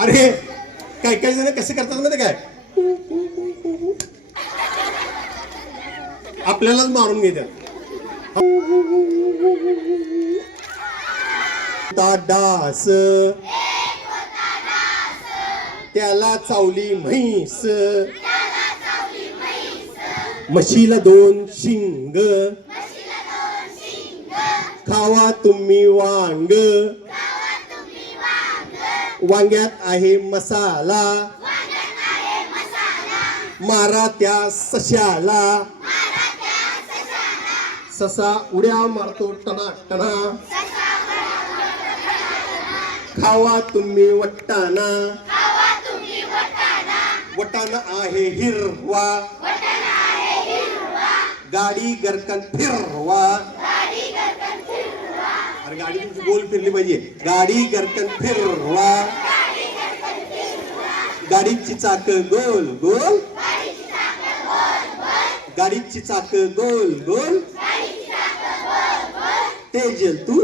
अरे काय काय जण कसं करतात माहिती काय, आपल्यालाच मारून घेतात. डास त्याला चावली म्हैस, म्हशीला 2 शिंग, खावा तुम्ही वांग, वांग्यात आहे मसाला, मारा त्या सश्याला, ससा उड्या मारतो टना टना, खावा तुम्ही वटाणा, वटाणा आहे हिरवा, गाडी गरकन फिरवा. अरे गाडी तुमची गोल फिरली पाहिजे. गाडी गरकन फिरवा, गाडीची चाक गोल गोल, गाडीची चाक गोल गोल, तेजल तू